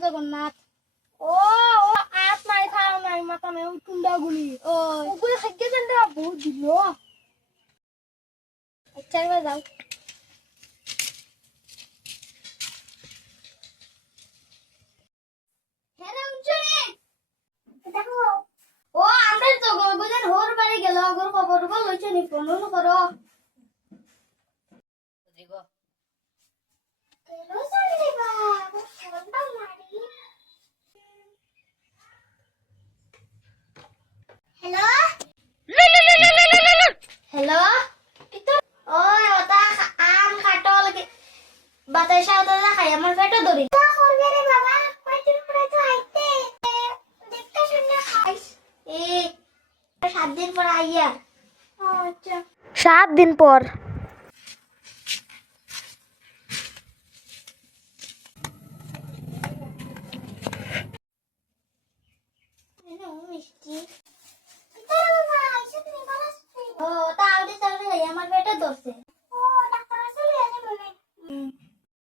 জগন্নাথ ও আত নাই খাও নাই মাথা নাই কুন্ডা গুলি ও খাইতে জানতে বহুত দিল আচ্ছা এবার যাও ও আমরা তো গগনের হোর বাড়ি গেল বল হইছে নি ফোন করো। হ্যালো হ্যালো ওই ওটা আম কাটল বাতাসা ওটা খাই আমার পেটও ধরি। করবে রে বাবা কয়দিন পরে তো আইতে? দেখতে শুনে খাইস। এ সাত দিন পর আইয়া। সাত দিন পর। আমার পেটে ধরছে।